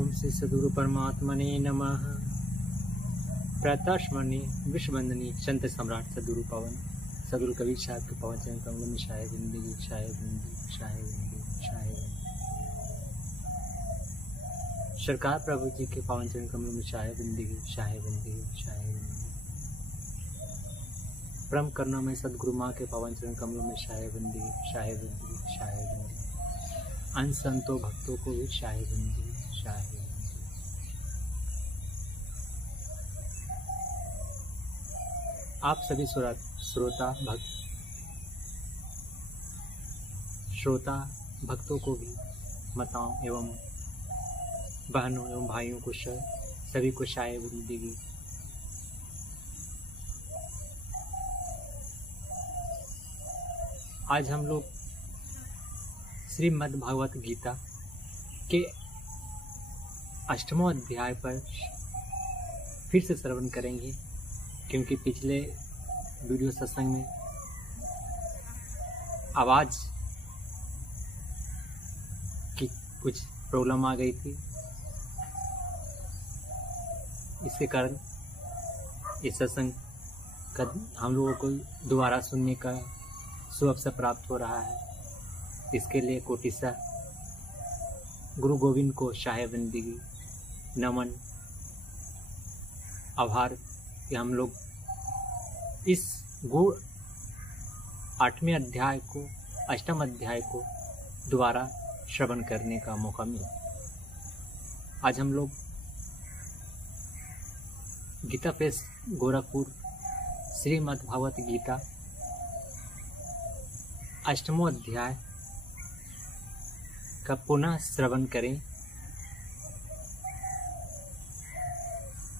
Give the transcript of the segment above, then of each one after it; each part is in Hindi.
ओम श्री सद्गुरु परमात्मने नमः। प्रातःस्मरणीय विश्ववंदनीय संत सम्राट सद्गुरु पवन सद्गुरु कबीर साहब के पवन चरण कमलों में शाये जिंदगी शाये जिंदगी शाये जिंदगी शाये जिंदगी। सरकार प्रभु जी के पवन चरण कमलों में शाये जिंदगी शाये जिंदगी शाये जिंदगी। परम करुणा में सद्गुरु माँ के पवन चरण कमलों में शाये जिंदगी शाये जिंदगी शाये जिंदगी। अन संतों भक्तों को भी शाये जिंदगी शाये जिंदगी। आप सभी श्रोता भक्तों को भी, माताओं एवं बहनों एवं भाइयों को सभी को शाये जिंदगी। आज हम लोग श्रीमद् भागवत गीता के 8वां अध्याय पर फिर से श्रवण करेंगे, क्योंकि पिछले वीडियो सत्संग में आवाज की कुछ प्रॉब्लम आ गई थी। इसके कारण इस सत्संग का हम लोगों को दोबारा सुनने का सुअवसर प्राप्त हो रहा है। इसके लिए कोटिसा गुरु गोविंद को शाये जिंदगी नमन आभार कि हम लोग इस 8वें अध्याय को 8वां अध्याय को दोबारा श्रवण करने का मौका मिला। आज हम लोग गीता प्रेस गोरखपुर श्रीमद् भागवत गीता 8वां अध्याय का पुनः श्रवण करें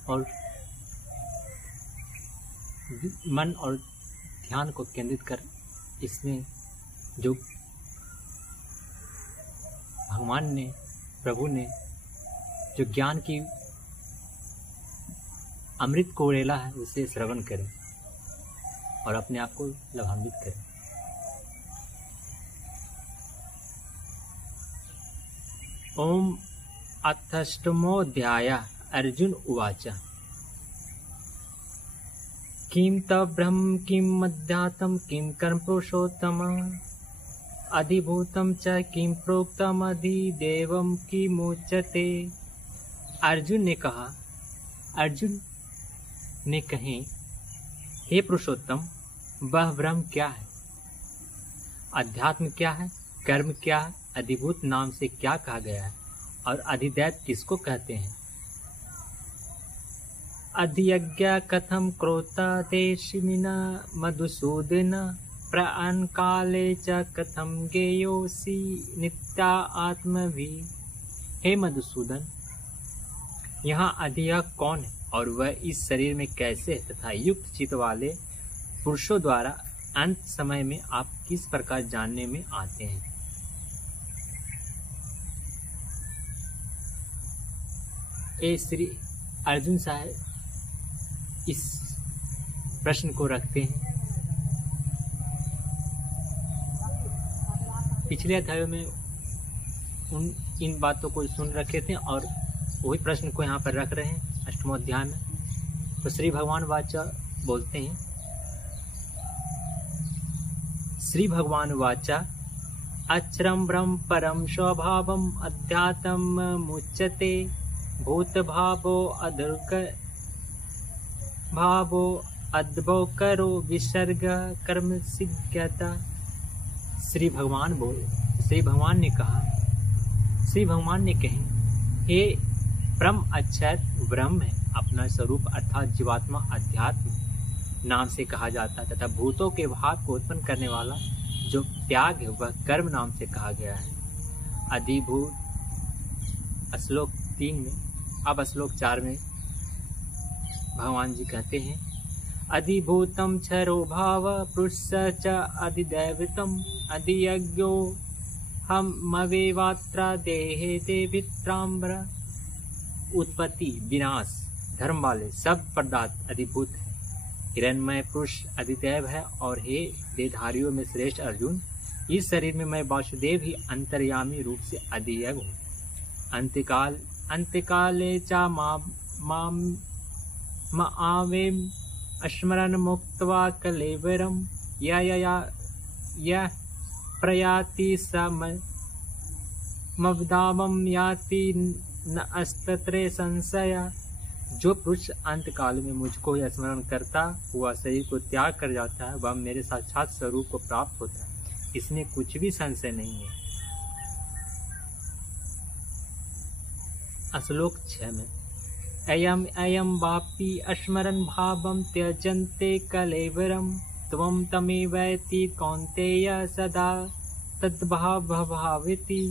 और मन और ध्यान को केंद्रित कर इसमें जो भगवान ने, प्रभु ने जो ज्ञान की अमृत को उड़ेला है उसे श्रवण करें और अपने आप को लाभान्वित करें। ओम अष्टमोऽध्याय। अर्जुन उवाच किं तव ब्रह्म किं मध्यात्म किं कर्म पुरुषोत्तम अधिभूतं च किं प्रोक्तम अधिदेवं किमुच्यते। अर्जुन ने कहे, हे पुरुषोत्तम, वह ब्रह्म क्या है, अध्यात्म क्या है, कर्म क्या है, अधिभूत नाम से क्या कहा गया है और अधिदैव किसको कहते हैं। अधियज्ञ कथम क्रोता देशिमिना मधुसूदन प्रअन काले च कथम गेयोसी नित्या आत्मभि। हे मधुसूदन, यहाँ अधियज्ञ कौन है और वह इस शरीर में कैसे है तथा युक्त चित्त वाले पुरुषों द्वारा अंत समय में आप किस प्रकार जानने में आते हैं। ए श्री अर्जुन साहब इस प्रश्न को रखते हैं। पिछले अध्यायों में इन बातों को सुन रखे थे और वही प्रश्न को यहाँ पर रख रहे हैं 8वां अध्याय में। तो श्री भगवान वाचा बोलते हैं, श्री भगवान वाचा अक्षरम ब्रह्म परम स्वभावम अध्यात्म मुच्यते भूत भावो अधर्क भावो अद्भो करो विसर्ग कर्म सिद्ध्यता। श्री भगवान ने कहे, हे परम अक्षर ब्रह्म है, अपना स्वरूप अर्थात जीवात्मा अध्यात्म नाम से कहा जाता है तथा भूतों के भाव को उत्पन्न करने वाला जो त्याग है वह कर्म नाम से कहा गया है। अधिभूत श्लोक 3 में। अब श्लोक 4 में भगवान जी कहते हैं, अधिभूतम क्षरो भाव पुरुष च अधिदैवतम अधियज्ञो हम मवेवात्रा देहे देवित्राम्बर। उत्पत्ति विनाश धर्म वाले सब पदार्थ अधिभूत है, हिरण्मय पुरुष अधिदैव है। और हे देहधारियों में श्रेष्ठ अर्जुन, इस शरीर में मैं वासुदेव ही अंतर्यामी रूप से अधियज्ञ हूँ। अंत्यकाल अंतकाले च मावेम स्मरण मुक्त्वा कलेवरम यः प्रयाति स मवदामम याति न अस्तत्रे संशय। जो पुरुष अंतकाल में मुझको स्मरण करता हुआ शरीर को त्याग कर जाता है, वह मेरे साक्षात स्वरूप को प्राप्त होता है, इसमें कुछ भी संशय नहीं है। श्लोक 6 में अयम अयम वापि स्मरन् भावं त्यजन्ते कलेवरम त्वं तमेवैति कौन्तेय सदा तद्भावभाविति।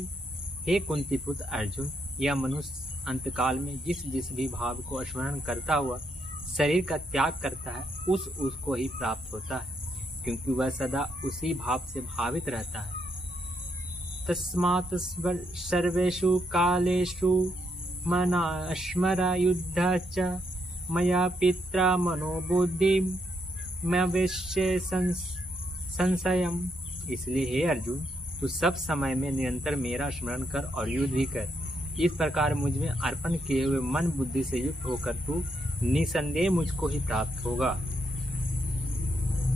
हे कुंती पुत्र अर्जुन, यह मनुष्य अंतकाल में जिस जिस भी भाव को स्मरण करता हुआ शरीर का त्याग करता है, उसको ही प्राप्त होता है, क्योंकि वह सदा उसी भाव से भावित रहता है। तस्मात् सर्वेषु कालेषु मना स्मर युद्ध च मया पित्रा मनोबुद्धिं मवेश्य संशयम्। इसलिए हे अर्जुन, तू सब समय में निरंतर मेरा स्मरण कर और युद्ध भी कर। इस प्रकार मुझ में अर्पण किए हुए मन बुद्धि से युक्त होकर तू निसंदेह मुझको ही प्राप्त होगा।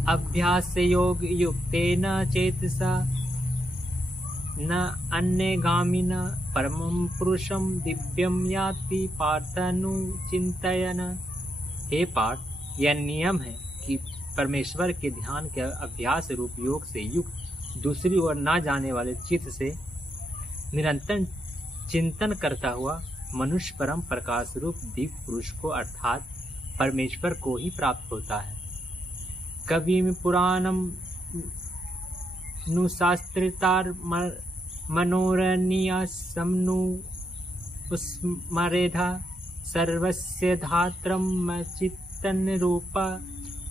अभ्यास योग युक्तेन चेतसा न अन्यगामिन परमं पुरुषं दिव्यं याति पार्थानुचिन्तयन्। हे पार्थ, यह नियम है कि परमेश्वर के ध्यान के अभ्यास रूप योग से युक्त दूसरी ओर ना जाने वाले चित्त से निरंतर चिंतन करता हुआ मनुष्य परम प्रकाश रूप दिव्य पुरुष को अर्थात परमेश्वर को ही प्राप्त होता है। कविम पुराणम नुशास्त्रितार मनोरण्या समनु स्मरेधा सर्वस्य धात्रम चित्तन रूपा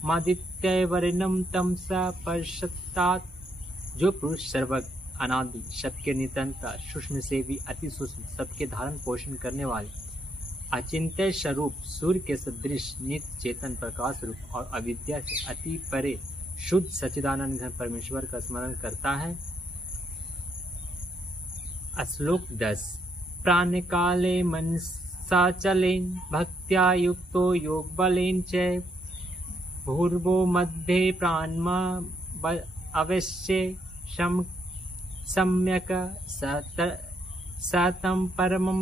मादित्य वर्णम तमसा पश्चात। जो पुरुष सर्वज्ञ अनादि सबके नितंता सूक्ष्म से भी अति सूक्ष्म सबके धारण पोषण करने वाले अचिंत्य स्वरूप सूर्य के सदृश नित्य चेतन प्रकाश रूप और अविद्या से अति परे शुद्ध सच्चिदानंद घन परमेश्वर का स्मरण करता है। श्लोक 10 प्राण काले मनसा चलेन भक्त्या युक्तो योग बलेन च भूर्भो मध्ये प्राणमा अवश्य सम्यक सतम परमं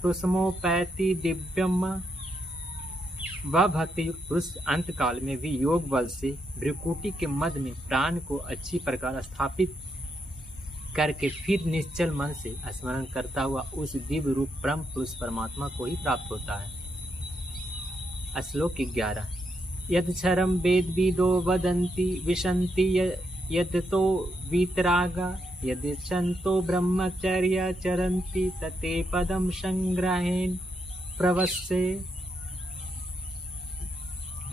पुरुषमोपैति दिव्यम। वह भक्ति युक्त पुरुष अंतकाल में भी योग बल से भ्रुकुटी के मध्य में प्राण को अच्छी प्रकार स्थापित करके फिर निश्चल मन से स्मरण करता हुआ उस दिव्य रूप परम पुरुष परमात्मा को ही प्राप्त होता है। श्लोक 11 यदक्षरं वेदविदो वदन्ति विशन्ति यदतो वीतरागा यदिच्छन्तो ब्रह्मचर्य चरन्ति तते पदं संग्रहेण प्रवस्ये।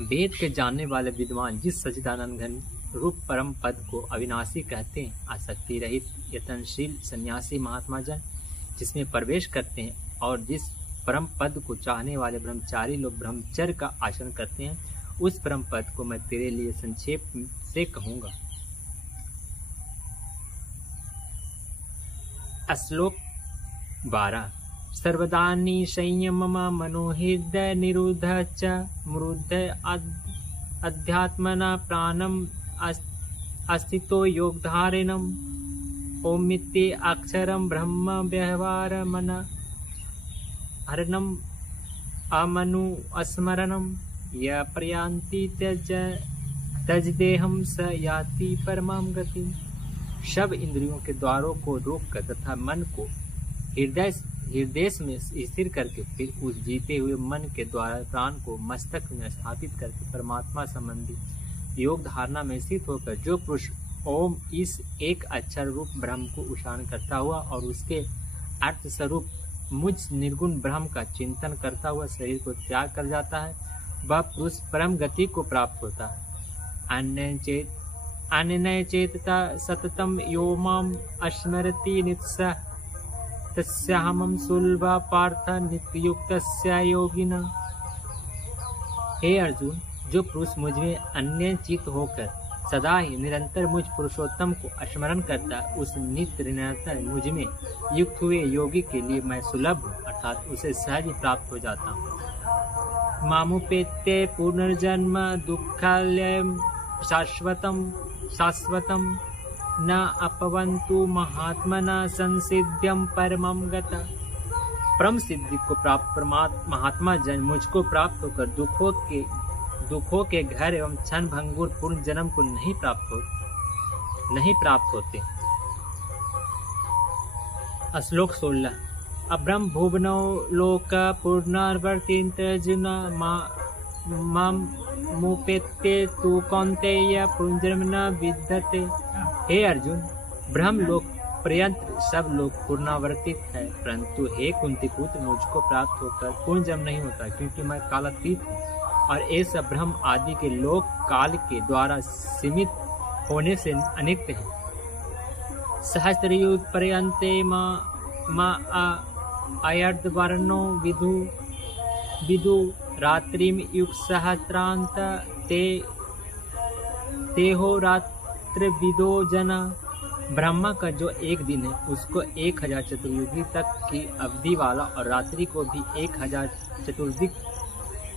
वेद के जानने वाले विद्वान जिस सच्चिदानंद घन रूप परम पद को अविनाशी कहते हैं, आसक्ति रहित यतनशील सन्यासी महात्मा जन जिसमें प्रवेश करते हैं और जिस परम पद को चाहने वाले ब्रह्मचारी लोग ब्रह्मचर्य का आचरण करते हैं, उस परम पद को मैं तेरे लिए संक्षेप से कहूंगा। श्लोक 12 सर्वदानि संयमम मनोहृदय निरुद्ध च मृद अध्यात्मना प्राणम अस्तितो योगधारिणम ओमिति अक्षरम ब्रह्म व्यवहार मन हरणम अमनु स्मरणम य प्रयान्ति तजदेहम स याति परमां गति। सब इंद्रियों के द्वारों को रोककर तथा मन को हृदय में स्थिर करके फिर उस जीते हुए मन के द्वारा प्राण को मस्तक में स्थापित करके परमात्मा संबंधी योग धारणा में स्थित होकर जो पुरुष ओम इस एक अक्षर रूप ब्रह्म को उच्चारण करता हुआ और उसके अर्थ स्वरूप मुझ निर्गुण ब्रह्म का चिंतन करता हुआ शरीर को त्याग कर जाता है, वह पुरुष परम गति को प्राप्त होता है। अन्य चेतता सततम यो माम स्मरति नित्सः तस्याहमं सुलभा पार्थ नित्ययुक्तस्य योगिनः। हे अर्जुन, जो पुरुष मुझ में अन्य चित होकर सदा ही निरंतर मुझ पुरुषोत्तम को स्मरण करता उस नित्य निरंतर मुझ में युक्त हुए योगी के लिए मैं सुलभ हूँ, अर्थात उसे सहज ही प्राप्त हो जाता हूँ। मामुपेत्य पुनर्जन्म दुःखालयं शाश्वतम न अपवन्तु महात्मना संसिद्ध्यं परमं गता। परम सिद्धि को प्राप्त महात्मा जन मुझको प्राप्त होकर दुखों के घर एवं क्षण भंगुर पूर्ण जन्म को नहीं प्राप्त होते। श्लोक 16। अब्रह्म भुवनो लोक पुनर्वर्तित अर्जुन मुपेत्य तु कौन्तेय पुनर्जन्म न विद्यते। हे अर्जुन, ब्रह्म लोक पर्यंत सब लोग पुनरावर्तित है, परंतु हे कुंती पुत्र मुझको प्राप्त होकर पूर्ण जन्म नहीं होता, क्योंकि मैं कालातीत हूँ और ये सब ब्रह्म आदि के लोक काल के द्वारा सीमित होने से अनित्य है। सहस्रयुग पर्यन्ते मा अयर्धवर्णो विदु रात्रिम युग सहस्रांत ते हो रात्र विदो जना। ब्रह्मा का जो एक दिन है उसको 1000 चतुर्युगी तक की अवधि वाला और रात्रि को भी 1000 चतुर्युगी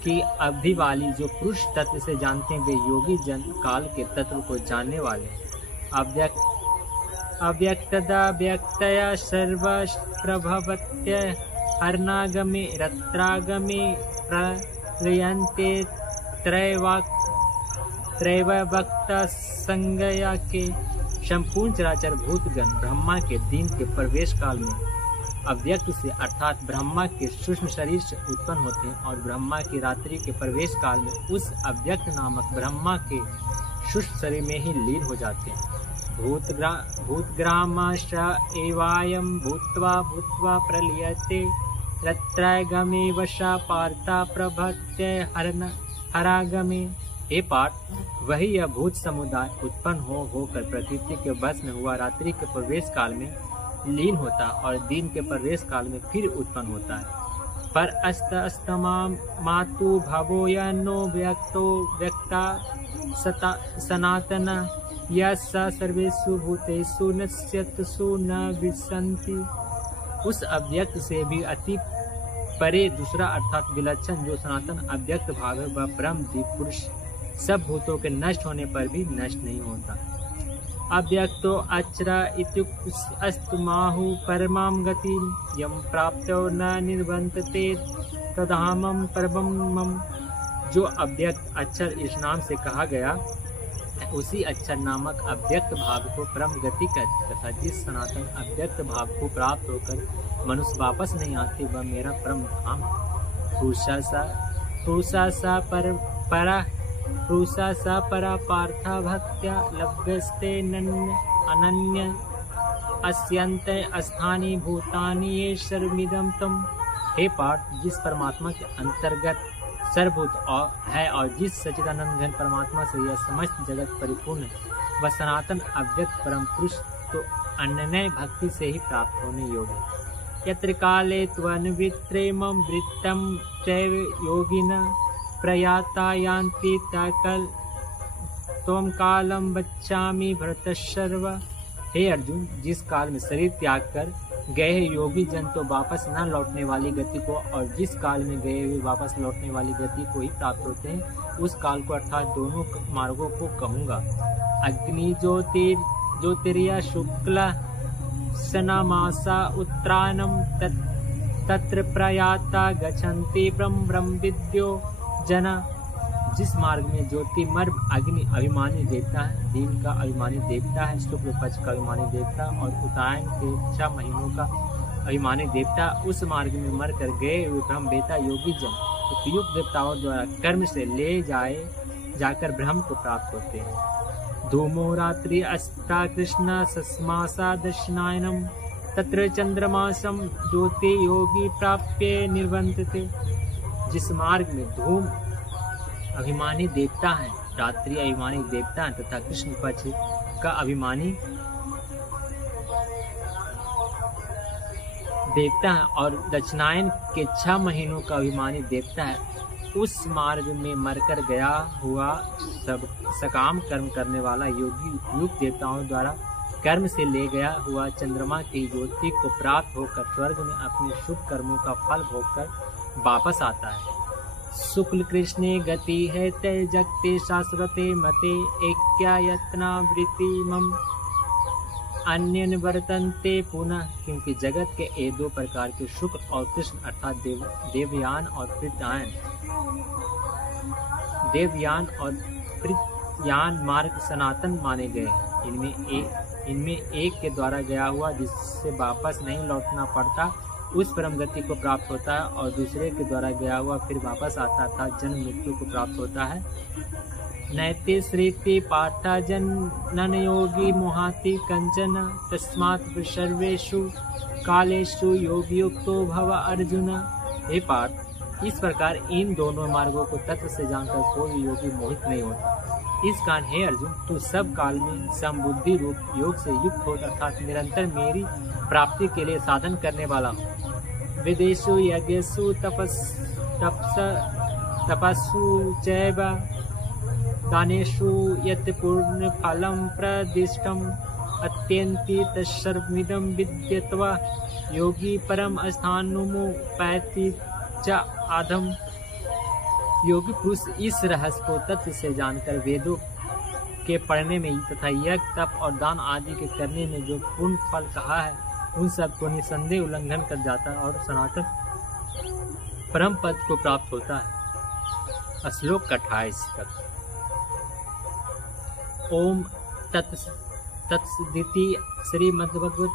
की अवधि वाली जो पुरुष तत्व से जानते हैं वे योगी जन काल के तत्व को जानने वाले हैं। अव्यक्तदा व्यक्तया सर्व प्रभवत्य हरनागमे रत्रागमे प्रलयन्ते त्रैवक्त संज्ञा के संपूर्ण चराचर भूतगण ब्रह्मा के दिन के प्रवेश काल में अव्यक्त से अर्थात ब्रह्मा के सूक्ष्म शरीर से उत्पन्न होते हैं और ब्रह्मा की रात्रि के प्रवेश काल में उस अव्यक्त नामक ब्रह्मा के सूक्ष्म शरीर में ही लीन हो जाते हैं। भूतग्रामाश्च एवायं भूत्वा प्रलीयते रत्रैगमे वशा पार्था प्रभत्य हरागमे। हे पार्थ, वही यह भूत समुदाय उत्पन्न होकर प्रकृति के वश में हुआ रात्रि के प्रवेश काल में लीन होता और दिन के प्रवेश काल में फिर उत्पन्न होता है। पर अस्तमा मातु भवो यन्नो व्यक्ता सनातन यस सर्वेषु भूतेषु नश्यत्सु न विसन्ति। उस अव्यक्त से भी अति परे दूसरा अर्थात विलक्षण जो सनातन अव्यक्त भाग है वह ब्रह्म दीप पुरुष सब भूतों के नष्ट होने पर भी नष्ट नहीं होता। अव्यक्तो अचरा इत्युक्तस्तमाहु परमां गतिं यं प्राप्तो न निर्वन्तते तदाहमं परमं। जो अव्यक्त अक्षर इस नाम से कहा गया उसी अक्षर नामक अव्यक्त भाग को परम गति कहते तथा जिस सनातन अव्यक्त भाग को प्राप्त होकर मनुष्य वापस नहीं आते वह मेरा परम धाम है। पुरुषा सा परा पार्था भक्त्या लभ्यस्ते अनन्य अस्यन्त स्थानी भूतानि ये सर्वमिदं तम। हे पार्थ, जिस परमात्मा के अंतर्गत सर्वभूत है और जिस सच्चिदानंद घन परमात्मा से यह समस्त जगत परिपूर्ण है वह सनातन अव्यक्त परम पुरुष तो अनन्य भक्ति से ही प्राप्त होने योग्य है। यत्र काले त्वन्वित्रेमं वृत्तं चैव योगिनः प्रयाता यान्ति तकल त्वं कालम बच्चामि भरतशर्व। हे अर्जुन, जिस काल में शरीर त्याग कर गए योगी जन तो वापस न लौटने वाली गति को और जिस काल में गए हुए वापस लौटने वाली गति को ही प्राप्त होते हैं उस काल को अर्थात दोनों मार्गों को कहूँगा। अग्नि ज्योतिर्या शुक्ल सनामासा उत्तरायणम तत्र प्रयाता गच्छन्ति ब्रह्म विद्यो जना। जिस मार्ग में ज्योति मर्म अग्नि अभिमानी देवता है, दिन का अभिमानी देवता है, शुक्ल पक्ष का अभिमानी देवता और उत्तरायण के 6 महीनों का अभिमानी देवता, उस मार्ग में मर कर गए हुए ब्रह्मवेता योगी जन उपयुक्त देवताओं द्वारा कर्म से ले जाकर ब्रह्म को प्राप्त होते हैं। धूमो रात्रि अस्ता कृष्ण सस्मासा दक्षिणायनम तत्र चंद्रमासम ज्योति योगी प्राप्य निर्वंतते। जिस मार्ग में धूम अभिमानी देवता है, रात्रि अभिमानी देवता है तथा कृष्ण पक्ष का अभिमानी देवता है और दक्षिणायन के 6 महीनों का अभिमानी देवता है, उस मार्ग में मरकर गया हुआ सब सकाम कर्म करने वाला योगी युग देवताओं द्वारा कर्म से ले गया हुआ चंद्रमा की ज्योति को प्राप्त होकर स्वर्ग में अपने शुभ कर्मों का फल भोगकर वापस आता है। शुक्ल कृष्णे गति है ते जगते शाश्वते मते एक्या यत्नावृत्ति मम अन्य वर्तन्ते पुनः, क्योंकि जगत के ये दो प्रकार के शुक्ल और कृष्ण अर्थात देवयान और प्रत्यायन, देवयान और प्रत्यायन मार्ग सनातन माने गए हैं। इनमें एक के द्वारा गया हुआ जिससे वापस नहीं लौटना पड़ता उस परम गति को प्राप्त होता है, और दूसरे के द्वारा गया हुआ फिर वापस आता था जन्म मृत्यु को प्राप्त होता है। नैते श्रीति पाठा जनन योगी मोहाति कंचन तस्मात् सर्वेषु कालेषु योगयुक्तो भव अर्जुन। हे पार्थ, इस प्रकार इन दोनों मार्गों को तत्व से जानकर कोई योगी मोहित नहीं होता। इस कारण हे अर्जुन, तू सब काल में समबुद्धि रूप योग से युक्त हो अर्थात निरंतर मेरी प्राप्ति के लिए साधन करने वाला हो। विदेशु यज्ञेषु तपस्सु चैव दानेषु यत् पुण्य फलं प्रदिष्टम् अत्यन्ति तत्सर्वमिदं विद्यत्वा योगी परम स्थानमुपैति च आधम। योगी पुरुष इस रहस्य को तत्व से जानकर वेदों के पढ़ने में तथा यज्ञ तप और दान आदि के करने में जो पुण्य फल कहा है उन सब को निसंदेह उल्लंघन कर जाता है और सनातन परम पद को प्राप्त होता है। श्लोक 28 तक। ओम तत्सदिति श्रीमद्भगवत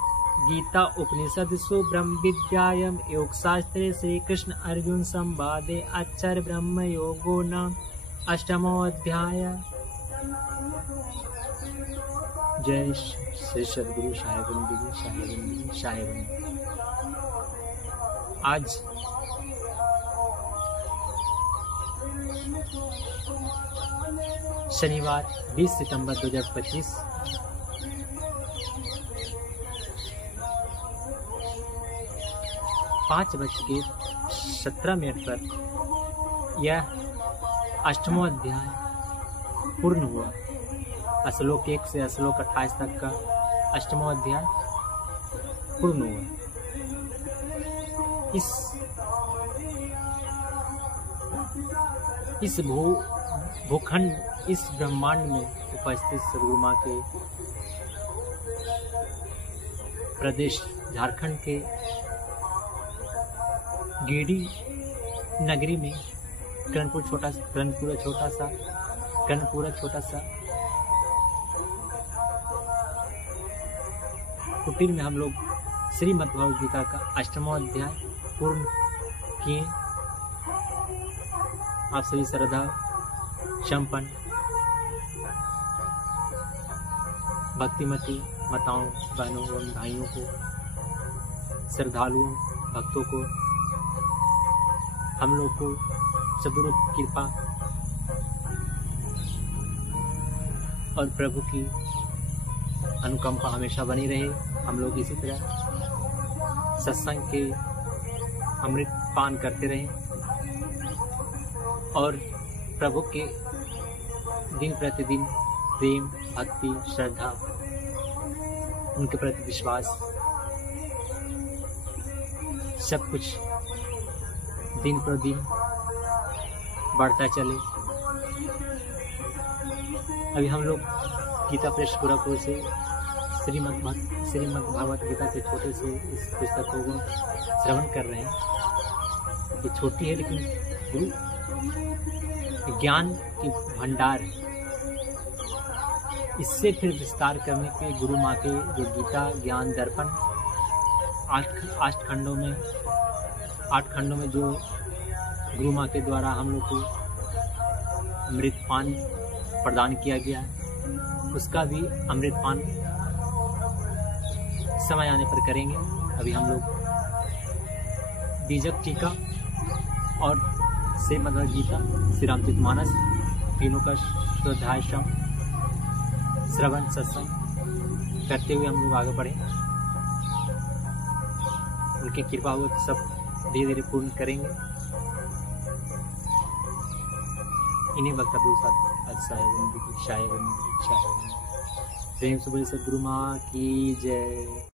गीता उपनिषदसु ब्रह्म विद्यायां योगशास्त्रे श्री कृष्ण अर्जुन संवादे अक्षर ब्रह्म योगो नाम 8वां अध्याय। जय श्री सद्गुरु साहिब आज शनिवार 20 सितंबर 2025 5:17 पर यह 8वां अध्याय पूर्ण हुआ। श्लोक 1 से श्लोक 28 तक का 8वां अध्याय पूर्ण हुआ। इस भूखंड, इस ब्रह्मांड में उपस्थित सद्गुरु माँ के प्रदेश झारखंड के गिरिडीह नगरी में कर्णपुरा छोटा सा कुटीर में हम लोग श्रीमद् भगवद गीता का 8वां अध्याय पूर्ण किए। आप सभी श्रद्धा संपन्न भक्तिमती माताओं, बहनों एवं भाइयों को, श्रद्धालुओं, भक्तों को, हम लोग को सद्गुरु की कृपा और प्रभु की अनुकंपा हमेशा बनी रहे। हम लोग इसी तरह सत्संग के अमृत पान करते रहें और प्रभु के दिन प्रतिदिन प्रेम, भक्ति, श्रद्धा, उनके प्रति विश्वास सब कुछ दिन पर दिन बढ़ता चले। अभी हम लोग गीता प्रेस गोरखपुर से श्रीमद् भागवत गीता के छोटे से इस पुस्तक को श्रवण कर रहे हैं। ये छोटी है लेकिन गुरु ज्ञान की भंडार है। इससे फिर विस्तार करने के गुरु माँ के जो गीता ज्ञान दर्पण 8 खंडों में जो गुरु माँ के द्वारा हम लोग को अमृतपान प्रदान किया गया है, उसका भी अमृतपान समय आने पर करेंगे। अभी हम लोग बीजक टीका और श्रीमद् भगवद गीता, श्री रामचरितमानस तीनों का स्वाध्याय श्रवण सत्संग करते हुए हम लोग आगे बढ़े। उनकी कृपा हो तो सब धीरे धीरे पूर्ण करेंगे। इन्हीं वक्तव्यों के साथ आज शायद प्रेम से बोले सद्गुरु माँ की जय।